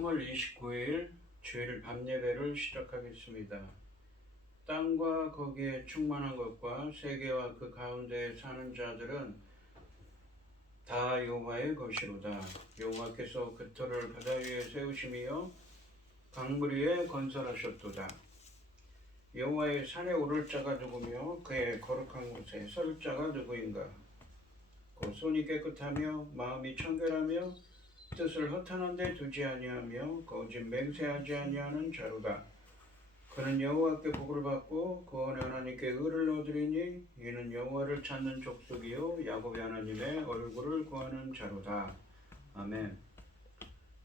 3월 29일 주일 밤예배를 시작하겠습니다. 땅과 거기에 충만한 것과 세계와 그 가운데 사는 자들은 다 여호와의 것이로다. 여호와께서 그 터를 바다 위에 세우심이요 강물 위에 건설하셨도다. 여호와의 산에 오를 자가 누구며 그의 거룩한 곳에 설 자가 누구인가? 곧 손이 깨끗하며 마음이 청결하며 뜻을 허탄한 데 두지 아니하며 거짓 맹세하지 아니하는 자로다. 그는 여호와께 복을 받고 구원의 하나님께 의를 얻으리니 이는 여호와를 찾는 족속이요 야곱의 하나님의 얼굴을 구하는 자로다. 아멘.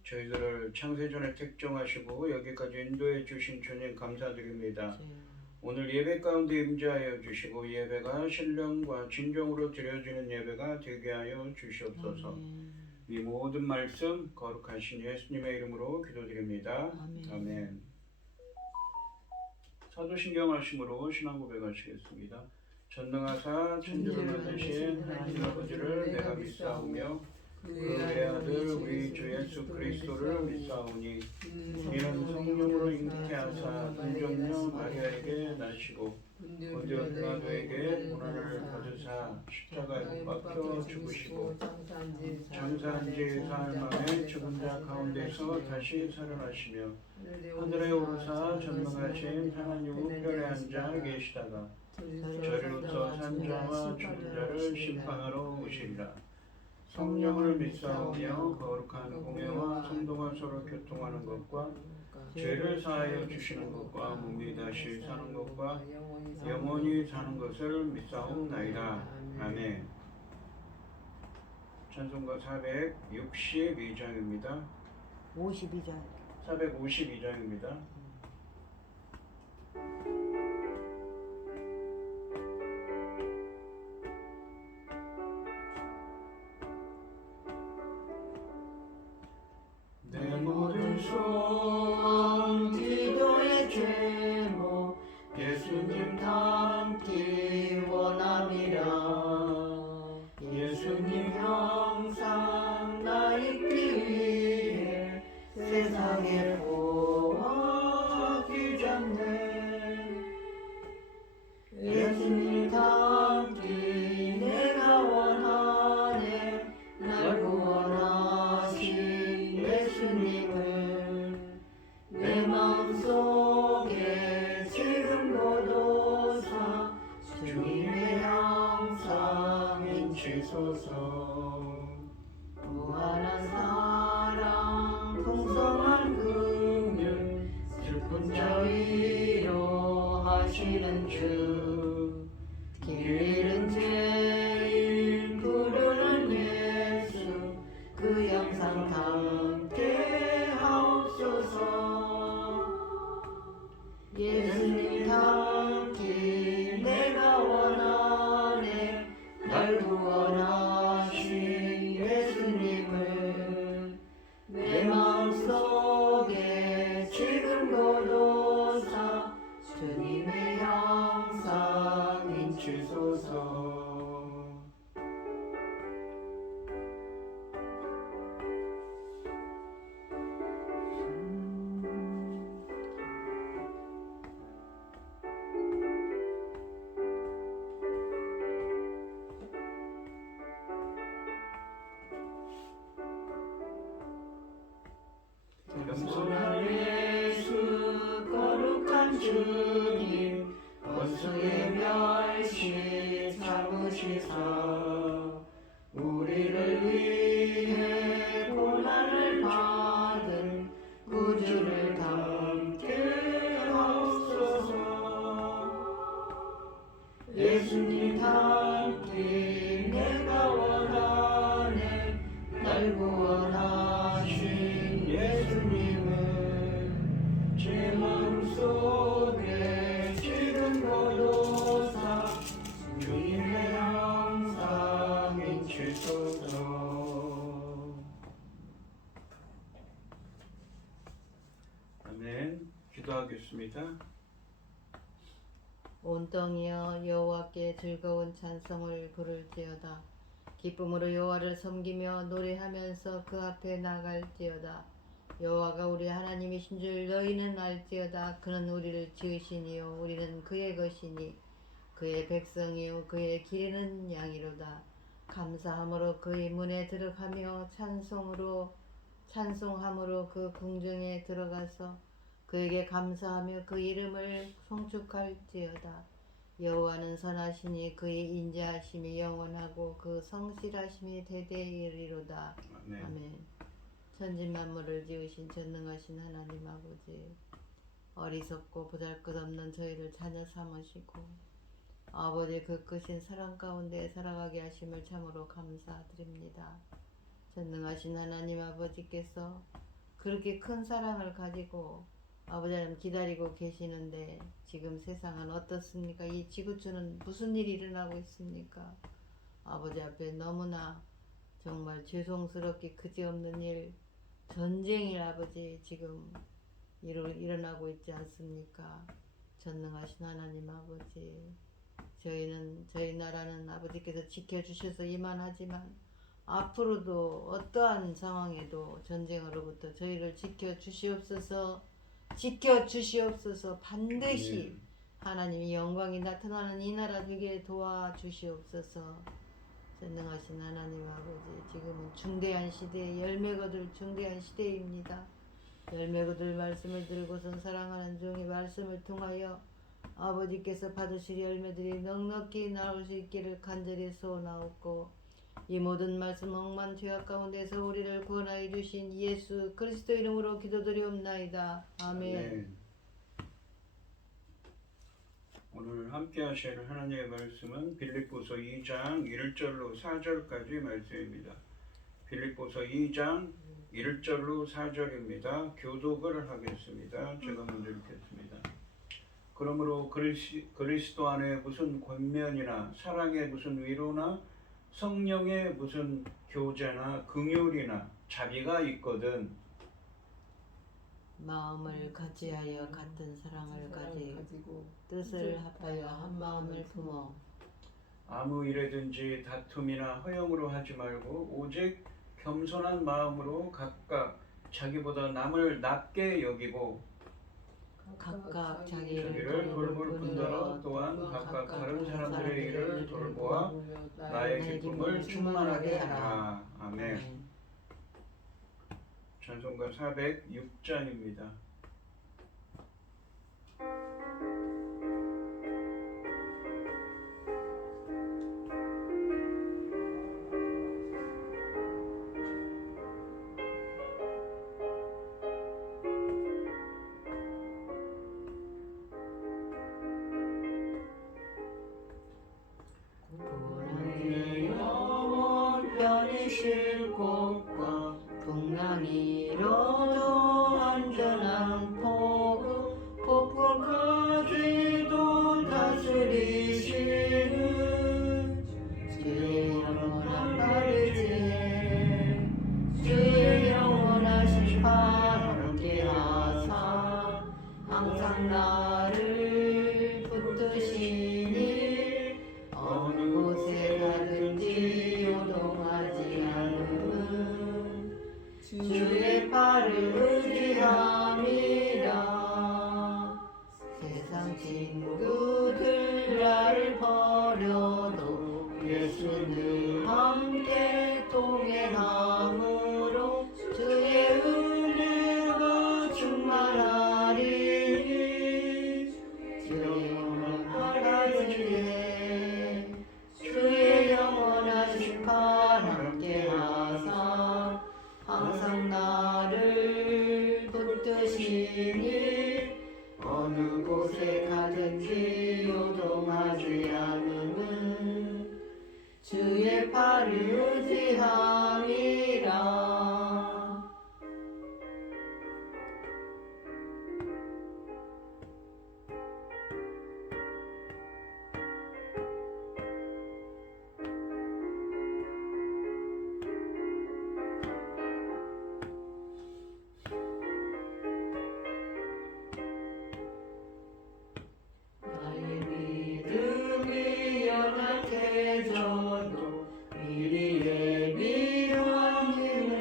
저희들을 창세전에 택정하시고 여기까지 인도해 주신 주님 감사드립니다. 오늘 예배 가운데 임재하여 주시고 예배가 신령과 진정으로 드려지는 예배가 되게 하여 주시옵소서. 이 모든 말씀 거룩하신 예수님의 이름으로 기도드립니다. 아멘. 사도신경 하심으로 신앙 고백하시겠습니다. 전능하사 천지를 만드신 하나님 아버지를 내가 믿사오며 그의 아들 우리 주 예수 그리스도를 믿사오니 이는 성령으로 잉태하사 동정녀 마리아에게 나시고 본디오 빌라도에게 고난을 받으사 십자가에 못 박혀 죽으시고 장사한 지 사흘 만에 죽은 자 가운데서 다시 살아나시며 하늘에 오르사 전능하신 하나님 우편에 앉아 계시다가 저리로서 산자와 죽은 자를 심판하러 오시리라. 성령을 믿사오며 거룩한 공예와 성도가 서로 교통하는 것과 죄를 사하여 주시는 것과 몸이 다시 사는 것과 영원히 사는 것을 믿사옵나이다. 아멘. 찬송가 462장입니다. 52장. 452장입니다. 내 모든 손 기도의 제목 예수님 닮기 원함이라. 예수님 형상 나 입기 위해 세상에 보아기 전에 예수님 닮기 내가 원하네. 날 구원하신 예수님을 내 마음속에 지금도 사 주님의 형상 인치소서. 무한한 사랑 풍성한 긍휼 슬픈 자 위로 하시는 주 길 잃은 죄인 부르는 예수 그 영상 담게 하옵소서. 예수님 닮기 내가 원하네. 날 구원하신 예수님을 내 마음속에 지금도 사 주님의 형상 인치소서. 겸손한 예수 거룩한 주님 원수의 멸시 참으시사 우리를 위해 고난을 받은 구주를 담게 하옵소서. 예수님 닮기 내가 원하네. 날 구원하신 예수님을 제 마음속에 지금도 사 주님의 형상 인치소서. 아멘. 기도하겠습니다. 온 땅이여 여호와께 즐거운 찬송을 부를지어다. 기쁨으로 여호와를 섬기며 노래하면서 그 앞에 나갈지어다. 여호와가 우리 하나님이신 줄 너희는 알지어다. 그는 우리를 지으시니요 우리는 그의 것이니 그의 백성이요 그의 기르는 양이로다. 감사함으로 그의 문에 들어가며 찬송함으로 그 궁정에 들어가서 그에게 감사하며 그 이름을 송축할지어다. 여호와는 선하시니 그의 인자하심이 영원하고 그 성실하심이 대대에 이르리로다. 네. 아멘. 천지 만물을 지으신 전능하신 하나님 아버지, 어리석고 보잘것없는 저희를 자녀 삼으시고 아버지 그 크신 사랑 가운데 살아가게 하심을 참으로 감사드립니다. 전능하신 하나님 아버지께서 그렇게 큰 사랑을 가지고 아버지 하나님 기다리고 계시는데 지금 세상은 어떻습니까? 이 지구촌은 무슨 일이 일어나고 있습니까? 아버지 앞에 너무나 정말 죄송스럽게 그지없는 일, 전쟁이 아버지 지금 일어나고 있지 않습니까? 전능하신 하나님 아버지, 저희 나라는 아버지께서 지켜주셔서 이만하지만 앞으로도 어떠한 상황에도 전쟁으로부터 저희를 지켜주시옵소서 반드시 하나님이 영광이 나타나는 이 나라 되게 도와주시옵소서. 전능하신 하나님 아버지, 지금은 중대한 시대, 열매 거둘 중대한 시대입니다. 열매 거둘 말씀을 들고선 사랑하는 종의 말씀을 통하여 아버지께서 받으실 열매들이 넉넉히 나올 수 있기를 간절히 소원하옵고, 이 모든 말씀 억만 죄악 가운데서 우리를 구원하여 주신 예수 그리스도 이름으로 기도드리옵나이다. 아멘. 네. 오늘 함께 하실 하나님의 말씀은 빌립보서 2장 1절로 4절까지 말씀입니다. 빌립보서 2장 1절로 4절입니다. 교독을 하겠습니다. 제가 먼저 읽겠습니다. 그러므로 그리스도 안에 무슨 권면이나 사랑의 무슨 위로나 성령의 무슨 교제나 긍휼이나 자비가 있거든 마음을 같이하여 같은 사랑을 가지고 뜻을 합하여 한 마음을 품어 아무 일에든지 다툼이나 허영으로 하지 말고 오직 겸손한 마음으로 각각 자기보다 남을 낮게 여기고 각각 자기를 돌볼 뿐더러 또한 각각 다른 사람들의 일을 돌보아 나의 기쁨을 충만하게 하라. 아멘. 찬송가 406장입니다. 편이실 곳과 풍랑이로도 안전한 폭우 폭풍까지도 다스리시는 주의 영원한 바르지에 주의 영원하신 팔 함께 하사 항상 나를 붙드시니 어느 곳에 가든지 요동하지 않음은 주의 팔을 의지함이라. 세상 친구들 나를 버려도 예수는 함께 동행함으로 주의 은혜가 충만하리. 주의 영원한 바라지에 주의 영원하신 팔 함께 하사 항상 나를 붙드시니 어느 곳에 가든지 요동하지 않음은 주의 팔을 의지함이라. 나의 믿음이 연약해져도 미리 예비한 힘을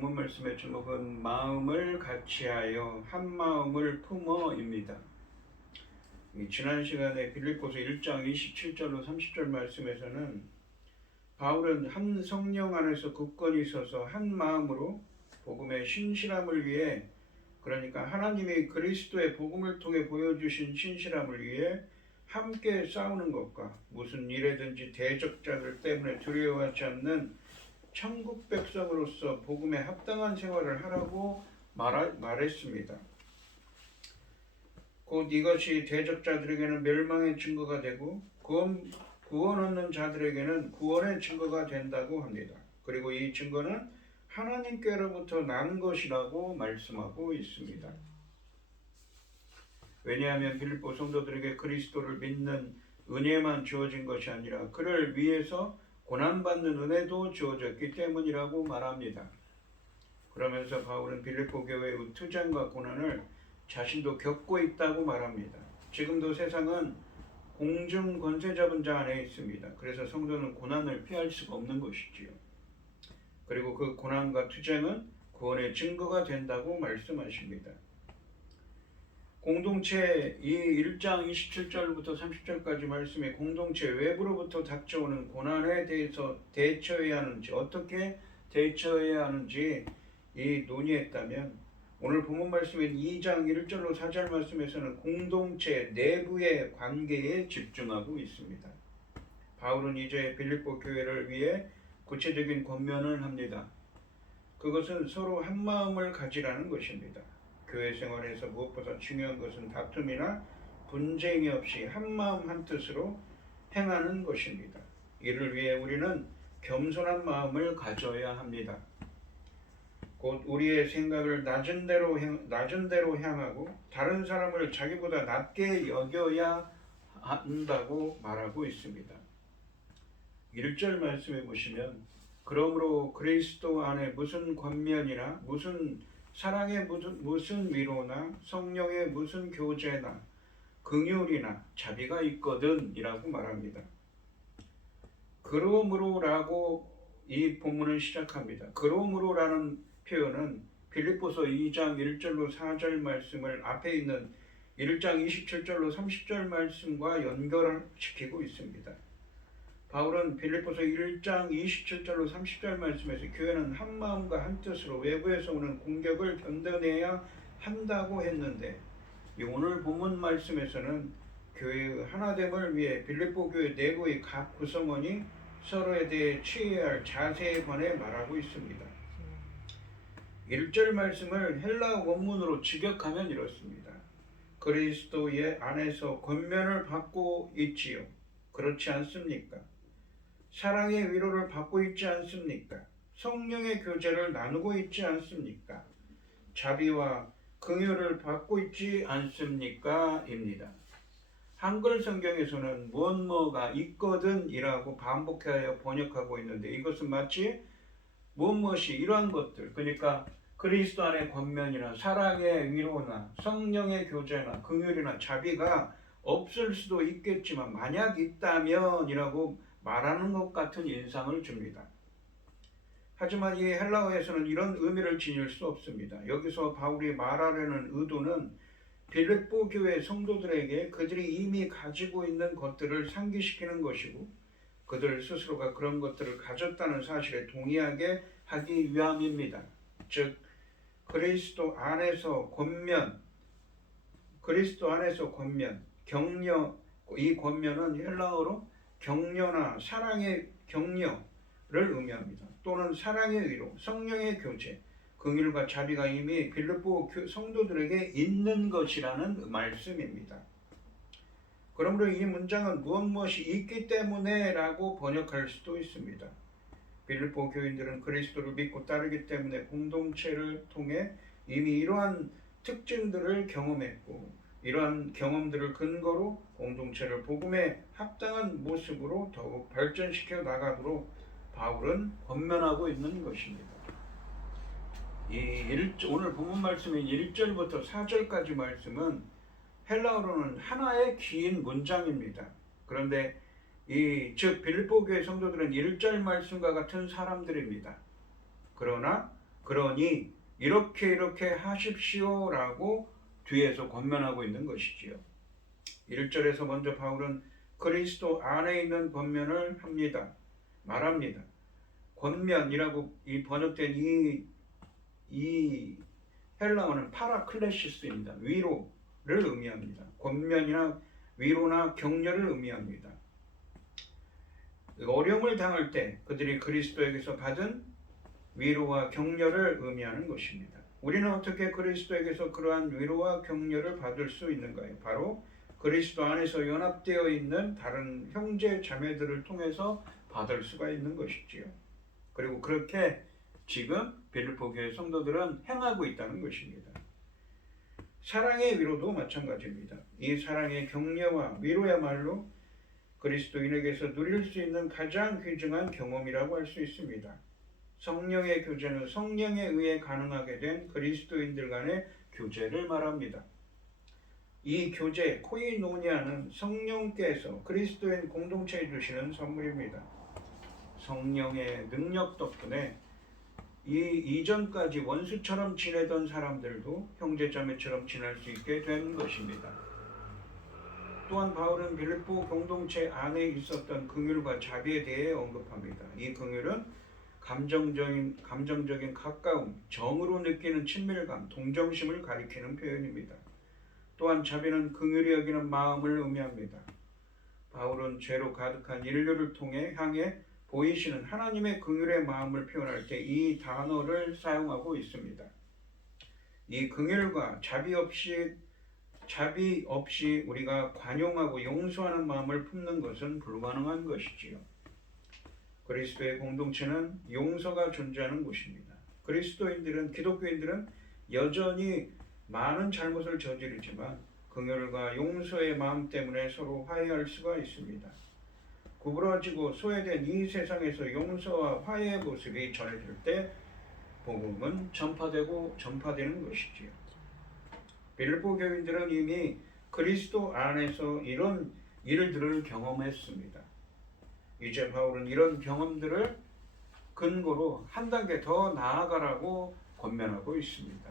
본문 말씀의 제목은 마음을 같이하여 한 마음을 품어입니다. 지난 시간에 빌립보서 1장 27절로 30절 말씀에서는 바울은 한 성령 안에서 굳건히 서서 한 마음으로 복음의 신실함을 위해, 그러니까 하나님이 그리스도의 복음을 통해 보여주신 신실함을 위해 함께 싸우는 것과 무슨 일에든지 대적자들 때문에 두려워하지 않는 천국 백성으로서 복음에 합당한 생활을 하라고 말했습니다. 곧 이것이 대적자들에게는 멸망의 증거가 되고 구원 얻는 자들에게는 구원의 증거가 된다고 합니다. 그리고 이 증거는 하나님께로부터 난 것이라고 말씀하고 있습니다. 왜냐하면 빌립보 성도들에게 그리스도를 믿는 은혜만 주어진 것이 아니라 그를 위해서 고난받는 은혜도 주어졌기 때문이라고 말합니다. 그러면서 바울은 빌립보 교회의 투쟁과 고난을 자신도 겪고 있다고 말합니다. 지금도 세상은 공중 권세 잡은 자 안에 있습니다. 그래서 성도는 고난을 피할 수가 없는 것이지요. 그리고 그 고난과 투쟁은 구원의 증거가 된다고 말씀하십니다. 공동체 이 1장 27절부터 30절까지 말씀에 공동체 외부로부터 닥쳐오는 고난에 대해서 대처해야 하는지, 어떻게 대처해야 하는지 이 논의했다면, 오늘 본문 말씀인 2장 1절로 4절 말씀에서는 공동체 내부의 관계에 집중하고 있습니다. 바울은 이제 빌립보 교회를 위해 구체적인 권면을 합니다. 그것은 서로 한 마음을 가지라는 것입니다. 교회 생활에서 무엇보다 중요한 것은 다툼이나 분쟁이 없이 한 마음 한 뜻으로 행하는 것입니다. 이를 위해 우리는 겸손한 마음을 가져야 합니다. 곧 우리의 생각을 낮은 대로 향하고 다른 사람을 자기보다 낮게 여겨야 한다고 말하고 있습니다. 1절 말씀해 보시면, 그러므로 그리스도 안에 무슨 권면이나 무슨 사랑의 무슨 위로나 성령의 무슨 교제나 긍휼이나 자비가 있거든 이라고 말합니다. 그러므로라고 이 본문을 시작합니다. 그러므로라는 표현은 빌립보서 2장 1절로 4절 말씀을 앞에 있는 1장 27절로 30절 말씀과 연결시키고 있습니다. 바울은 빌립보서 1장 27절로 30절 말씀에서 교회는 한 마음과 한 뜻으로 외부에서 오는 공격을 견뎌내야 한다고 했는데, 이 오늘 본문 말씀에서는 교회의 하나됨을 위해 빌립보 교회 내부의 각 구성원이 서로에 대해 취해야 할 자세에 관해 말하고 있습니다. 1절 말씀을 헬라 원문으로 직역하면 이렇습니다. 그리스도의 안에서 권면을 받고 있지요. 그렇지 않습니까? 사랑의 위로를 받고 있지 않습니까? 성령의 교제를 나누고 있지 않습니까? 자비와 긍휼을 받고 있지 않습니까? 입니다. 한글 성경에서는 무엇뭐가 있거든 이라고 반복하여 번역하고 있는데, 이것은 마치 무엇이 이러한 것들, 그러니까 그리스도 안의 권면이나 사랑의 위로나 성령의 교제나 긍휼이나 자비가 없을 수도 있겠지만 만약 있다면 이라고 말하는 것 같은 인상을 줍니다. 하지만 이 헬라어에서는 이런 의미를 지닐 수 없습니다. 여기서 바울이 말하려는 의도는 빌립보 교회 성도들에게 그들이 이미 가지고 있는 것들을 상기시키는 것이고, 그들 스스로가 그런 것들을 가졌다는 사실에 동의하게 하기 위함입니다. 즉 그리스도 안에서 권면, 격려, 이 권면은 헬라어로 격려나 사랑의 격려를 의미합니다. 또는 사랑의 위로, 성령의 교제, 긍휼과 자비가 이미 빌립보 성도들에게 있는 것이라는 말씀입니다. 그러므로 이 문장은 무엇이 있기 때문에 라고 번역할 수도 있습니다. 빌립보 교인들은 그리스도를 믿고 따르기 때문에 공동체를 통해 이미 이러한 특징들을 경험했고, 이러한 경험들을 근거로 공동체를 복음에 합당한 모습으로 더욱 발전시켜 나가도록 바울은 권면하고 있는 것입니다. 오늘 본문 말씀인 1절부터 4절까지 말씀은 헬라어로는 하나의 긴 문장입니다. 그런데 즉 빌립보 교회 성도들은 1절 말씀과 같은 사람들입니다. 그러나 그러니 이렇게 하십시오라고 뒤에서 권면하고 있는 것이지요. 1절에서 먼저 바울은 그리스도 안에 있는 권면을 말합니다. 권면이라고 이 번역된 이 헬라어는 파라클레시스입니다. 위로를 의미합니다. 권면이나 위로나 격려를 의미합니다. 어려움을 당할 때 그들이 그리스도에게서 받은 위로와 격려를 의미하는 것입니다. 우리는 어떻게 그리스도에게서 그러한 위로와 격려를 받을 수 있는가요? 바로 그리스도 안에서 연합되어 있는 다른 형제 자매들을 통해서 받을 수가 있는 것이지요. 그리고 그렇게 지금 빌립보 교회 성도들은 행하고 있다는 것입니다. 사랑의 위로도 마찬가지입니다. 이 사랑의 격려와 위로야말로 그리스도인에게서 누릴 수 있는 가장 귀중한 경험이라고 할 수 있습니다. 성령의 교제는 성령에 의해 가능하게 된 그리스도인들 간의 교제를 말합니다. 이 교제, 코이노니아는 성령께서 그리스도인 공동체에 주시는 선물입니다. 성령의 능력 덕분에 이전까지 원수처럼 지내던 사람들도 형제자매처럼 지낼 수 있게 된 것입니다. 또한 바울은 빌립보 공동체 안에 있었던 긍휼과 자비에 대해 언급합니다. 이 긍휼은 감정적인 가까움, 정으로 느끼는 친밀감, 동정심을 가리키는 표현입니다. 또한 자비는 긍휼히 여기는 마음을 의미합니다. 바울은 죄로 가득한 인류를 향해 보이시는 하나님의 긍휼의 마음을 표현할 때 이 단어를 사용하고 있습니다. 이 긍휼과 자비 없이 우리가 관용하고 용서하는 마음을 품는 것은 불가능한 것이지요. 그리스도의 공동체는 용서가 존재하는 곳입니다. 기독교인들은 여전히 많은 잘못을 저지르지만 긍휼과 용서의 마음 때문에 서로 화해할 수가 있습니다. 구부러지고 소외된 이 세상에서 용서와 화해의 모습이 전해질 때 복음은 전파되는 것이지요. 빌립보 교인들은 이미 그리스도 안에서 이런 일들을 경험했습니다. 이제 바울은 이런 경험들을 근거로 한 단계 더 나아가라고 권면하고 있습니다.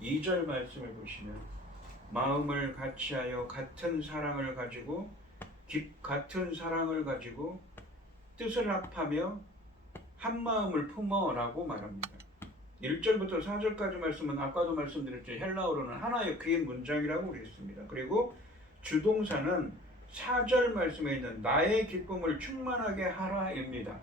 2절 말씀을 보시면 마음을 같이하여 같은 사랑을 가지고 뜻을 합하며 한 마음을 품어라고 말합니다. 1절부터 4절까지 말씀은 아까도 말씀드렸죠. 헬라어로는 하나의 긴 문장이라고 그랬습니다. 그리고 주동사는 4절 말씀에 있는 나의 기쁨을 충만하게 하라입니다.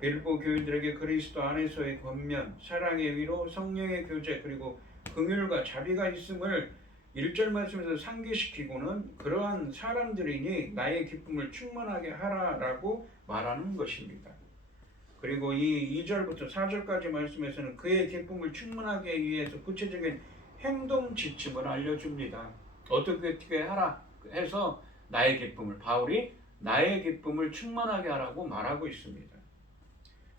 빌립보 교인들에게 그리스도 안에서의 권면, 사랑의 위로, 성령의 교제, 그리고 긍휼과 자비가 있음을 1절 말씀에서 상기시키고는 그러한 사람들이니 나의 기쁨을 충만하게 하라라고 말하는 것입니다. 그리고 이 2절부터 4절까지 말씀에서는 그의 기쁨을 충만하게 위해서 구체적인 행동 지침을 알려줍니다. 어떻게 하라 해서 바울이 나의 기쁨을 충만하게 하라고 말하고 있습니다.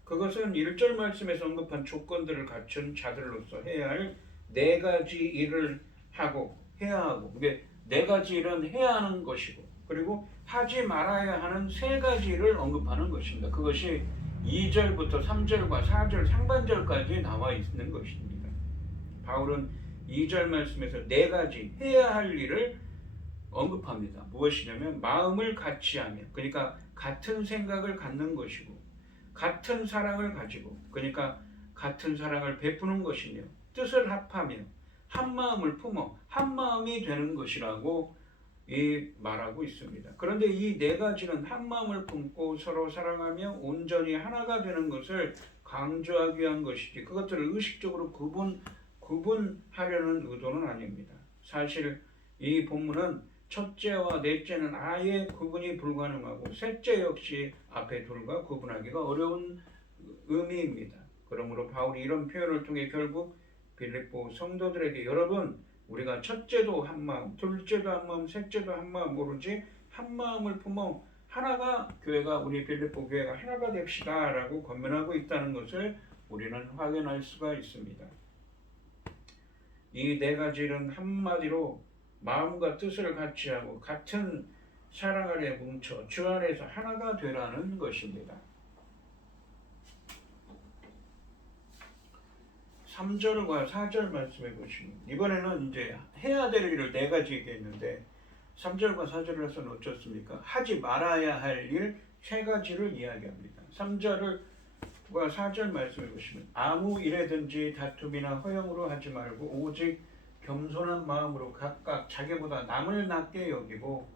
그것은 1절 말씀에서 언급한 조건들을 갖춘 자들로서 해야 할 4가지 일을 해야 하고, 이게 4가지 일은 해야 하는 것이고, 그리고 하지 말아야 하는 3가지 일을 언급하는 것입니다. 그것이 2절부터 3절과 4절 상반절까지 나와 있는 것입니다. 바울은 2절 말씀에서 4가지 해야 할 일을 언급합니다. 무엇이냐면 마음을 같이하며, 그러니까 같은 생각을 갖는 것이고, 같은 사랑을 가지고, 그러니까 같은 사랑을 베푸는 것이며, 뜻을 합하며 한 마음을 품어 한 마음이 되는 것이라고 말하고 있습니다. 그런데 이 4가지는 한 마음을 품고 서로 사랑하며 온전히 하나가 되는 것을 강조하기 위한 것이지 그것들을 의식적으로 구분하려는 의도는 아닙니다. 사실 이 본문은 첫째와 넷째는 아예 구분이 불가능하고 셋째 역시 앞에 둘과 구분하기가 어려운 의미입니다. 그러므로 바울이 이런 표현을 통해 결국 빌립보 성도들에게 여러분 우리가 첫째도 한 마음, 둘째도 한 마음, 셋째도 한 마음 모르지 한 마음을 품어 우리 빌립보 교회가 하나가 됩시다 라고 권면하고 있다는 것을 우리는 확인할 수가 있습니다. 이 4가지는 한마디로 마음과 뜻을 같이하고 같은 사랑 아래 뭉쳐 주 안에서 하나가 되라는 것입니다. 3절과 4절 말씀해 보시면 이번에는 이제 해야 될 일을 네 가지 얘기했는데 3절과 4절에서는 어떻습니까? 하지 말아야 할 일 세 가지를 이야기합니다. 3절과 4절 말씀해 보시면 아무 일에든지 다툼이나 허영으로 하지 말고 오직 겸손한 마음으로 각각 자기보다 남을 낮게 여기고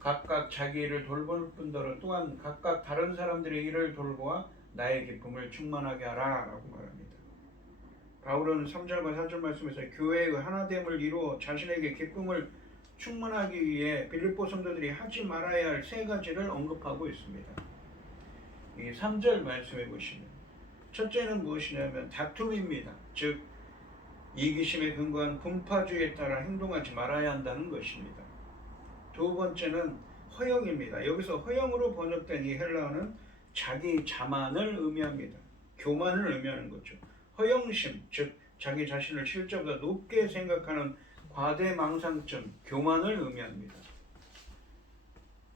각각 자기 일을 돌볼 뿐더러 또한 각각 다른 사람들의 일을 돌보아 나의 기쁨을 충만하게 하라 라고 말합니다. 바울은 3절과 4절 말씀에서 교회의 하나됨을 이루어 자신에게 기쁨을 충만하기 위해 빌립보 성도들이 하지 말아야 할 세 가지를 언급하고 있습니다. 이 3절 말씀해 보시면 첫째는 무엇이냐면 다툼입니다. 즉 이기심에 근거한 분파주의에 따라 행동하지 말아야 한다는 것입니다. 두 번째는 허영입니다. 여기서 허영으로 번역된 이 헬라어는 자기 자만을 의미합니다. 교만을 의미하는 거죠. 허영심, 즉 자기 자신을 실제보다 높게 생각하는 과대망상증, 교만을 의미합니다.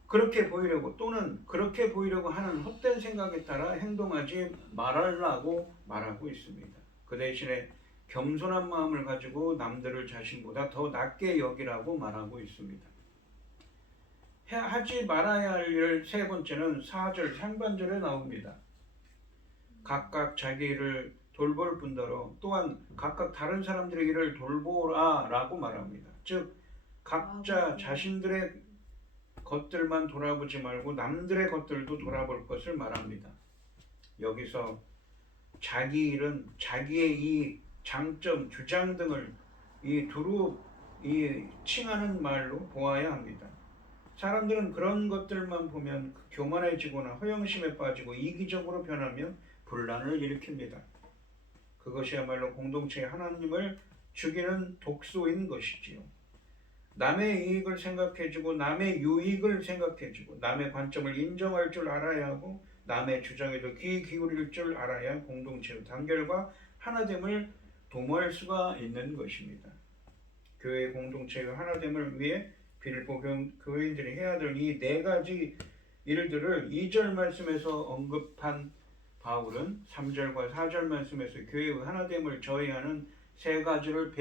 그렇게 보이려고 또는 그렇게 보이려고 하는 헛된 생각에 따라 행동하지 말라고 말하고 있습니다. 그 대신에 겸손한 마음을 가지고 남들을 자신보다 더 낮게 여기라고 말하고 있습니다. 하지 말아야 할 일 세 번째는 4절 상반절에 나옵니다. 각각 자기 일을 돌볼 뿐더러 또한 각각 다른 사람들의 일을 돌보라 라고 말합니다. 즉 각자 자신들의 것들만 돌아보지 말고 남들의 것들도 돌아볼 것을 말합니다. 여기서 자기 일은 자기의 이 장점, 주장 등을 두루 칭하는 말로 보아야 합니다. 사람들은 그런 것들만 보면 교만해지거나 허영심에 빠지고 이기적으로 변하며 분란을 일으킵니다. 그것이야말로 공동체의 하나님을 죽이는 독소인 것이지요. 남의 이익을 생각해주고 남의 유익을 생각해주고 남의 관점을 인정할 줄 알아야 하고 남의 주장에도 귀 기울일 줄 알아야 공동체의 단결과 하나됨을 도모할 수가 있는 것입니다. 교회 공동체의 하나됨을 위해 빌립보 교회인들이 해야 될 이 네 가지 일들을 2절 말씀에서 언급한 바울은 3절과 4절 말씀에서 교회의 하나됨을 저해하는 세 가지를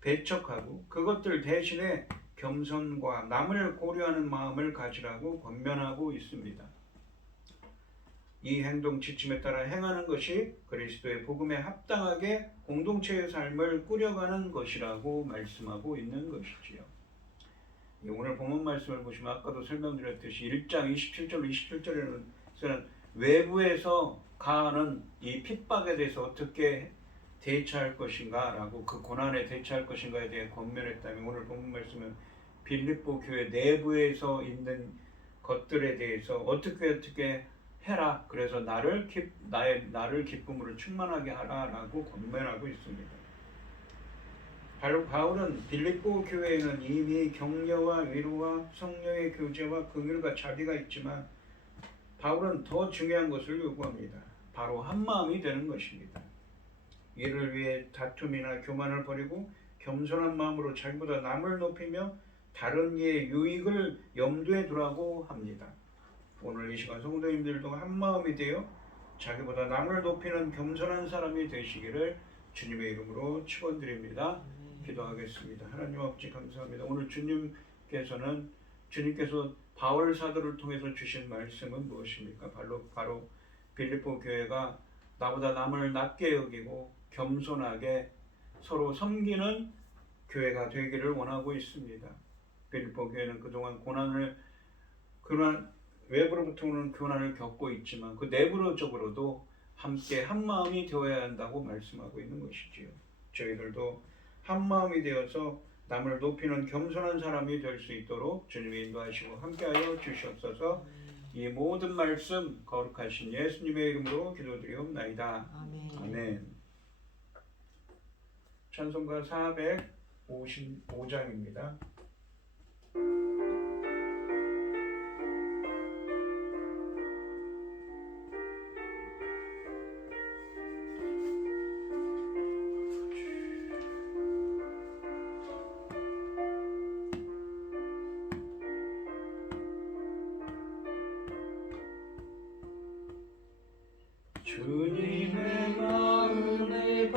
배척하고 그것들 대신에 겸손과 남을 고려하는 마음을 가지라고 권면하고 있습니다. 이 행동 지침에 따라 행하는 것이 그리스도의 복음에 합당하게 공동체의 삶을 꾸려가는 것이라고 말씀하고 있는 것이지요. 오늘 본문 말씀을 보시면 아까도 설명드렸듯이 1장 27절 27절에는 외부에서 가하는 이 핍박에 대해서 어떻게 대처할 것인가 라고 그 고난에 대처할 것인가에 대해 권면했다면 오늘 본문 말씀은 빌립보 교회 내부에서 있는 것들에 대해서 어떻게 해라. 그래서 나를 기쁨으로 충만하게 하라라고 권면하고 있습니다. 바울은 빌립보 교회에는 이미 격려와 위로와 성령의 교제와 긍휼과 자비가 있지만 바울은 더 중요한 것을 요구합니다. 바로 한 마음이 되는 것입니다. 이를 위해 다툼이나 교만을 버리고 겸손한 마음으로 자기보다 남을 높이며 다른 이의 유익을 염두에 두라고 합니다. 오늘 이 시간 성도님들도 한 마음이 되어 자기보다 남을 높이는 겸손한 사람이 되시기를 주님의 이름으로 축원드립니다. 기도하겠습니다. 하나님 아버지 감사합니다. 오늘 주님께서 바울 사도를 통해서 주신 말씀은 무엇입니까? 바로 빌립보 교회가 나보다 남을 낮게 여기고 겸손하게 서로 섬기는 교회가 되기를 원하고 있습니다. 빌립보 교회는 그동안 외부로부터 오는 고난을 겪고 있지만 그 내부적으로도 함께 한 마음이 되어야 한다고 말씀하고 있는 것이지요. 저희들도 한 마음이 되어서 남을 높이는 겸손한 사람이 될 수 있도록 주님이 인도하시고 함께하여 주시옵소서. 이 모든 말씀 거룩하신 예수님의 이름으로 기도드리옵나이다. 아멘. 찬송가 455장입니다. 주님의 마음에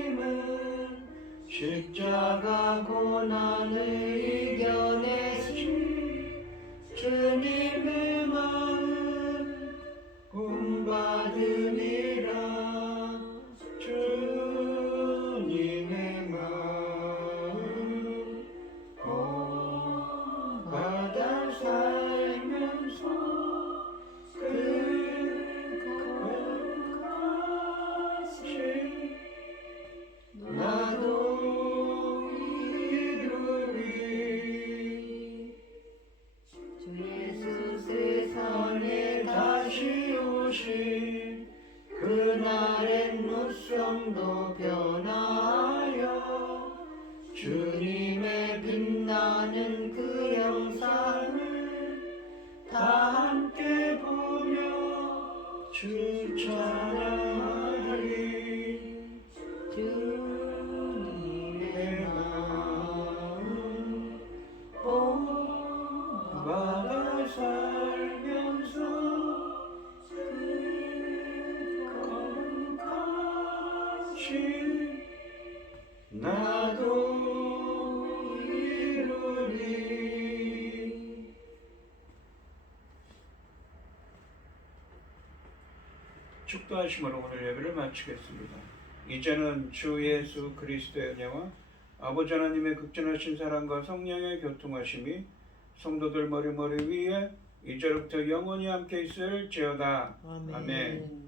주님은 십자가 고난을 이겨내신 주님의 마음 구원받으리라. 주님의 마음 구원받아 살면서 그 것이 나도 이루리. 주 예수 세상에 다시 오실 그날엔 무성도 변하여 주님의 빛나는 그 영상을 다 함께 보며 주 찬양하리. 주님의 마음 본받아 살면서 그 거룩하신 나도 이루리. 축도하심으로 오늘 예배를 마치겠습니다. 이제는 주 예수 그리스도의 은혜와 아버지 하나님의 극진하신 사랑과 성령의 교통하심이 성도들 머리 위에 이제부터 영원히 함께 있을지어다. 아멘.